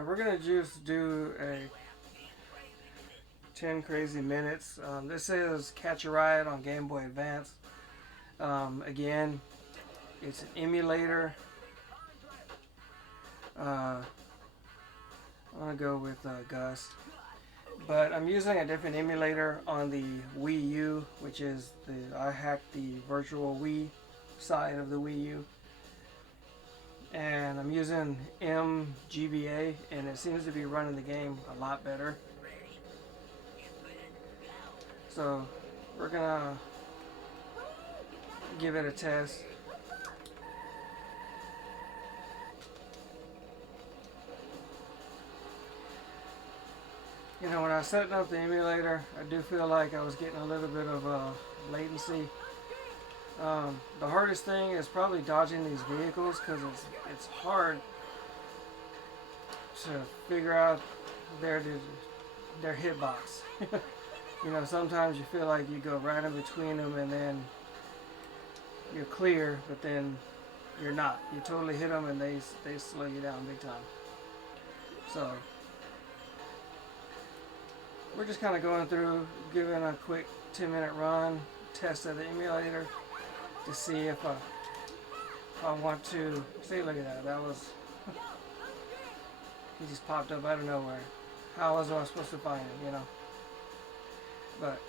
Alright, we're gonna just do a 10 crazy minutes. This is Catch a Ride on Game Boy Advance. Again, it's an emulator. I'm gonna go with Gus, but I'm using a different emulator on the WiiU, which is I hacked the virtual Wii side of the Wii U, and I'm using mGBA, and it seems to be running the game a lot better. So we're gonna give it a test. You know, when I was setting up the emulator, I do feel like I was getting a little bit of latency. The hardest thing is probably dodging these vehicles, because it's hard to figure out their hitbox. You know, sometimes you feel like you go right in between them and then you're clear, but then you're not. You totally hit them and they slow you down big time. So we're just kind of going through, giving a quick 10-minute run, test of the emulator to see if I want to. See, look at that. That was he just popped up out of nowhere. How was I supposed to find him, you know? But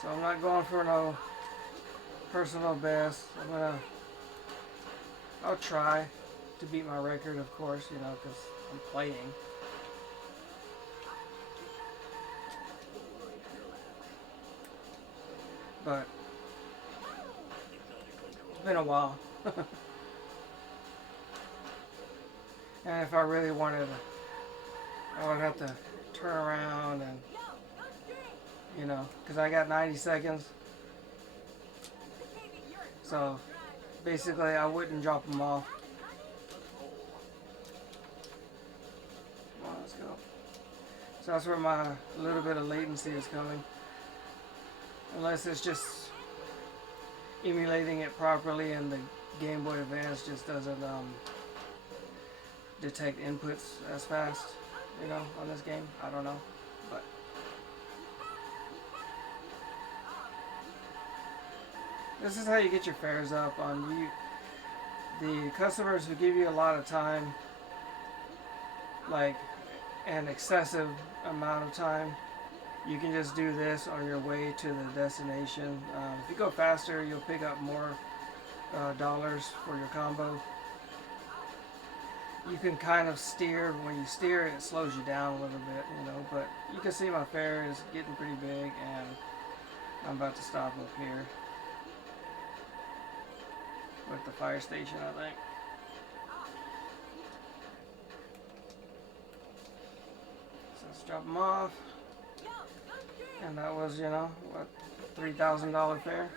so I'm not going for no personal best. I'll try to beat my record, of course, you know, because I'm playing. But it's been a while. And if I really wanted to, I would have to turn around and, you know, because I got 90 seconds. So basically I wouldn't drop them off. Come on, let's go. So that's where my little bit of latency is coming. Unless it's just emulating it properly and the Game Boy Advance just doesn't detect inputs as fast, you know, on this game. I don't know, but this is how you get your fares up. The customers who give you a lot of time, like an excessive amount of time, you can just do this on your way to the destination. If you go faster, you'll pick up more dollars for your combo. You can kind of steer. When you steer, it slows you down a little bit, you know. But you can see my fare is getting pretty big, and I'm about to stop up here with the fire station, I think. So let's drop them off. And that was, you know, what, $3,000 fare?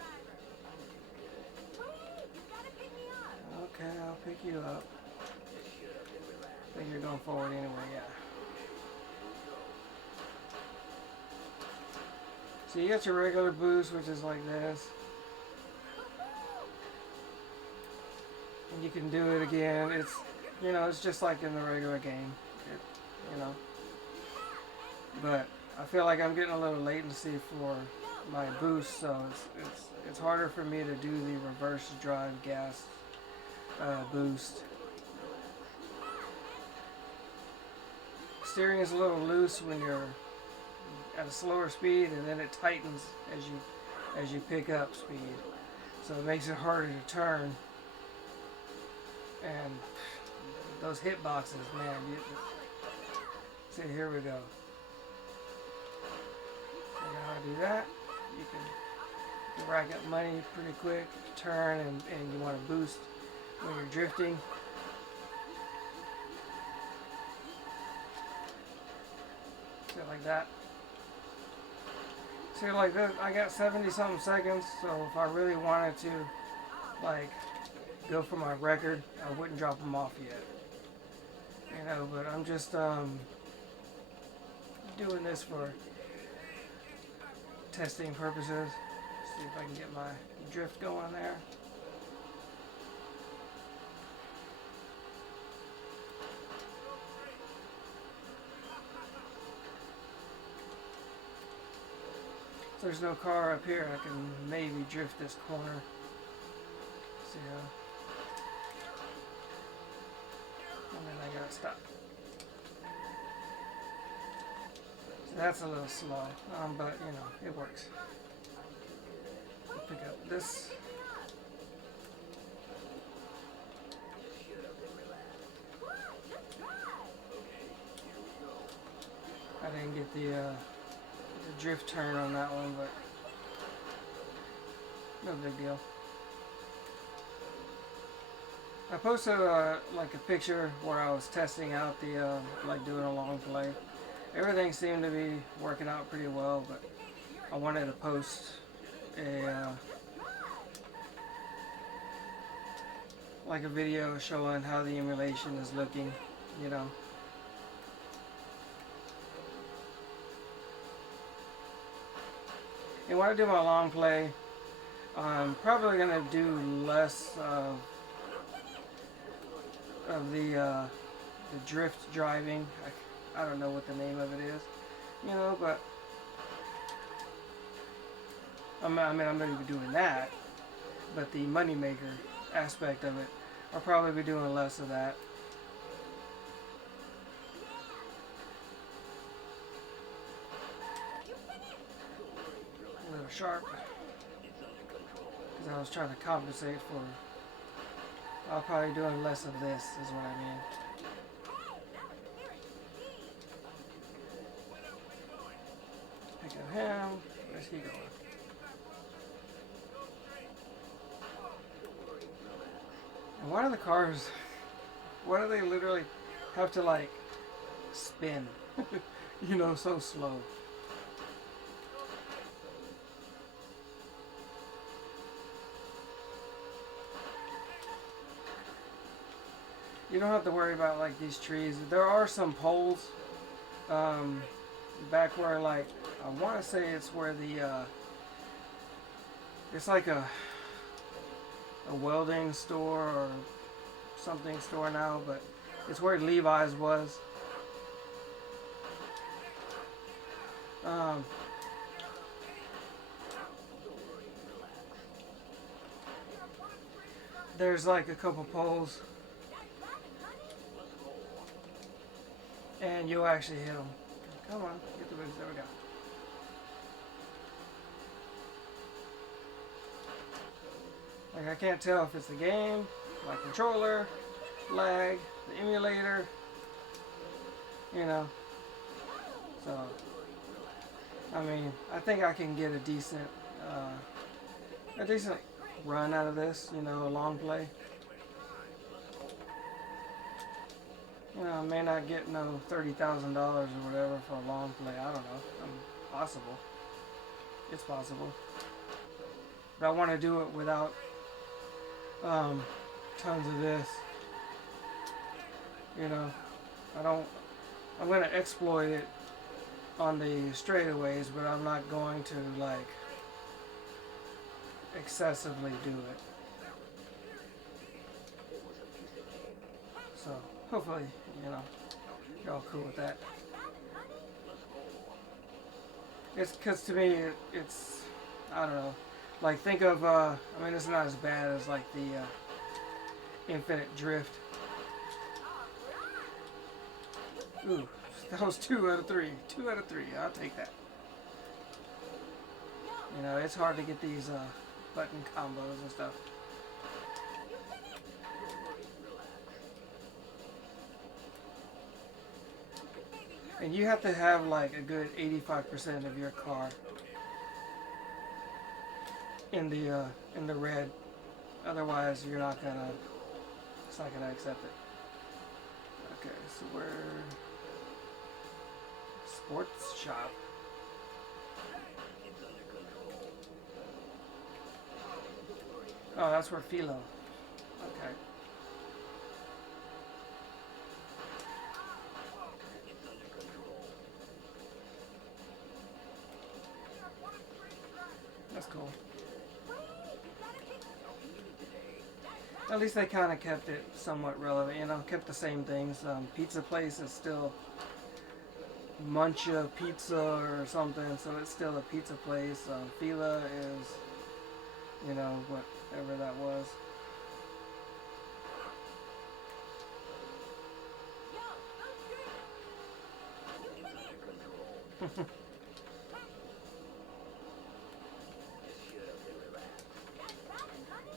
Okay, I'll pick you up. I think you're going forward anyway, yeah. So you got your regular boost, which is like this. And you can do it again. It's, you know, it's just like in the regular game. You know. But I feel like I'm getting a little latency for my boost, so it's harder for me to do the reverse drive gas boost. Steering is a little loose when you're at a slower speed, and then it tightens as you pick up speed, so it makes it harder to turn. And those hitboxes, man. See, here we go. You know how to do that. You can rack up money pretty quick, turn, and you want to boost when you're drifting. See, like that. See, like this, I got 70-something seconds, so if I really wanted to, like, go for my record, I wouldn't drop them off yet. You know, but I'm just doing this for testing purposes. See if I can get my drift going there. If there's no car up here, I can maybe drift this corner. See how? And then I gotta stop. So that's a little slow, but you know, it works. Pick up this. I didn't get the drift turn on that one, but no big deal. I posted like a picture where I was testing out the like doing a long play. Everything seemed to be working out pretty well, but I wanted to post a like a video showing how the emulation is looking, you know. And when I do my long play, I'm probably gonna do less of the drift driving. I don't know what the name of it is, you know, but I mean, I'm going to be doing that, but the moneymaker aspect of it, I'll probably be doing less of that. A little sharp, because I was trying to compensate for, I'll probably be doing less of this, is what I mean. Pick up him, where's he going? And why do the cars, why do they literally have to like spin, you know, so slow? You don't have to worry about like these trees. There are some poles back where, like, I want to say it's where the it's like a welding store or something store now, but it's where Levi's was. There's like a couple poles, and you'll actually hit them. Come on, get the boots. There we go. Like, I can't tell if it's the game, my controller, lag, the emulator, you know. So, I mean, I think I can get a decent run out of this, you know, a long play. You know, I may not get no $30,000 or whatever for a long play. I don't know. Possible. It's possible. But I want to do it without tons of this. You know, I'm going to exploit it on the straightaways, but I'm not going to, like, excessively do it. So, hopefully, you know, you're all cool with that. It's because to me, it's, I don't know, like, think of, I mean, it's not as bad as, like, the Infinite Drift. Ooh, that was 2 out of 3. 2 out of 3, I'll take that. You know, it's hard to get these button combos and stuff. And you have to have like a good 85% of your car in the red. Otherwise, you're not gonna. It's not gonna accept it. Okay, so we're sports shop. Oh, that's where Philo. Okay. That's cool. At least they kind of kept it somewhat relevant, you know, kept the same things. Pizza place is still Muncha Pizza or something, so it's still a pizza place. Fila is, you know, whatever that was.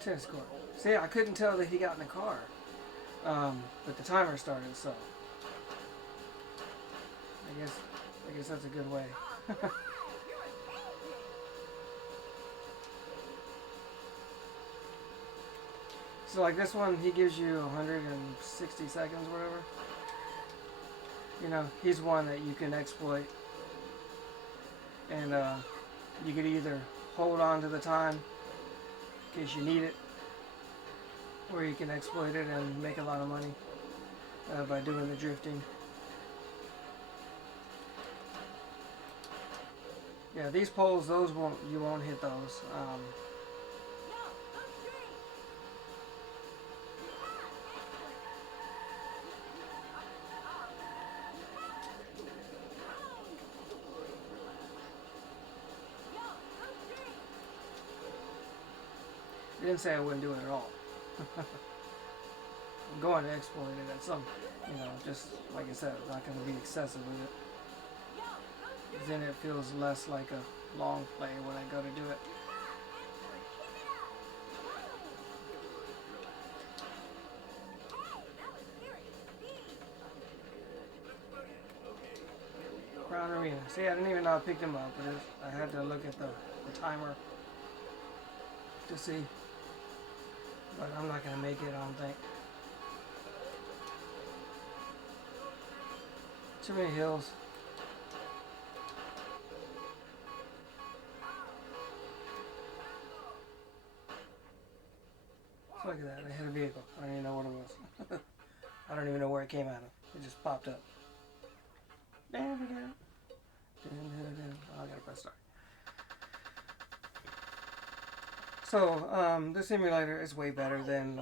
Tennis court. See, I couldn't tell that he got in the car, but the timer started, so I guess that's a good way. So like this one, he gives you 160 seconds, whatever. You know, he's one that you can exploit, and you could either hold on to the time in case you need it, or you can exploit it and make a lot of money by doing the drifting. Yeah, these poles, you won't hit those. I didn't say I wouldn't do it at all. I'm going to exploit it at some, you know, just like I said, I'm not going to be excessive with it. Then it feels less like a long play when I go to do it. Crown Arena. See, I didn't even know I picked him up, but I had to look at the timer to see. But I'm not going to make it, I don't think. Too many hills. Look at that, I hit a vehicle. I don't even know what it was. I don't even know where it came out of. It just popped up. Oh, I gotta press start. So, this emulator is way better than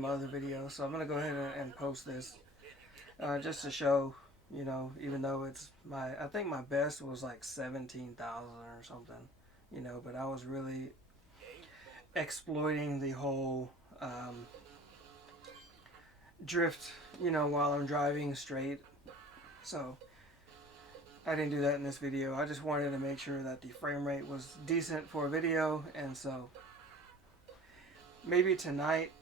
my other video. So I'm gonna go ahead and post this just to show, you know, even though it's I think my best was like 17,000 or something, you know, but I was really exploiting the whole drift, you know, while I'm driving straight. So I didn't do that in this video. I just wanted to make sure that the frame rate was decent for a video, and so maybe tonight,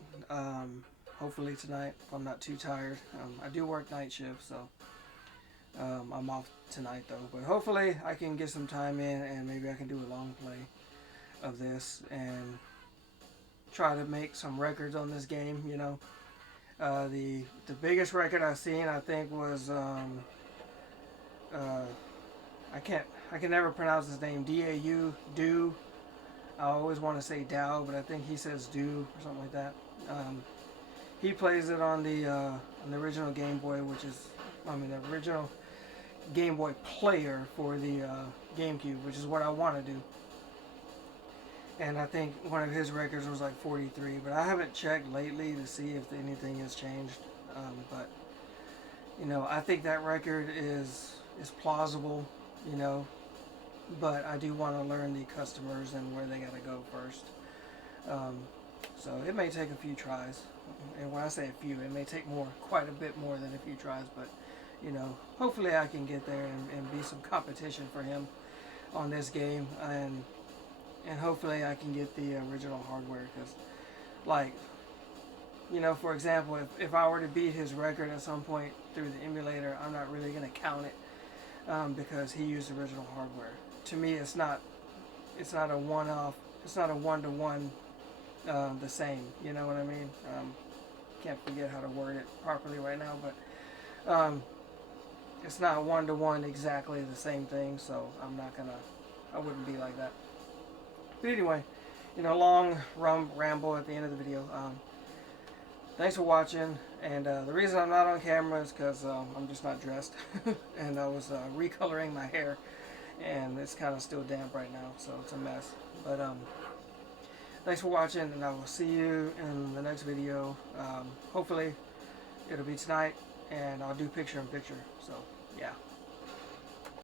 hopefully tonight, if I'm not too tired. I do work night shift, so I'm off tonight though, but hopefully I can get some time in and maybe I can do a long play of this and try to make some records on this game, you know. The biggest record I've seen, I think, was I can never pronounce his name. D-A-U, Do. I always want to say Dow, but I think he says Do or something like that. He plays it on the original Game Boy, which is, I mean, the original Game Boy player for the GameCube, which is what I want to do. And I think one of his records was like 43, but I haven't checked lately to see if anything has changed. But you know, I think that record is plausible, you know. But I do want to learn the customers and where they gotta go first. So it may take a few tries, and when I say a few, it may take quite a bit more than a few tries. But you know, hopefully I can get there and be some competition for him on this game, and hopefully I can get the original hardware, because, like, you know, for example, if I were to beat his record at some point through the emulator, I'm not really going to count it, because he used original hardware. To me, it's not a one-off, it's not a one-to-one the same, you know what I mean? Can't forget how to word it properly right now, but it's not one-to-one exactly the same thing, so I wouldn't be like that. But anyway, you know, long ramble at the end of the video. Thanks for watching, and the reason I'm not on camera is because I'm just not dressed, and I was recoloring my hair, and it's kind of still damp right now, so it's a mess. But thanks for watching, and I will see you in the next video. Hopefully it'll be tonight, and I'll do picture-in-picture. So yeah.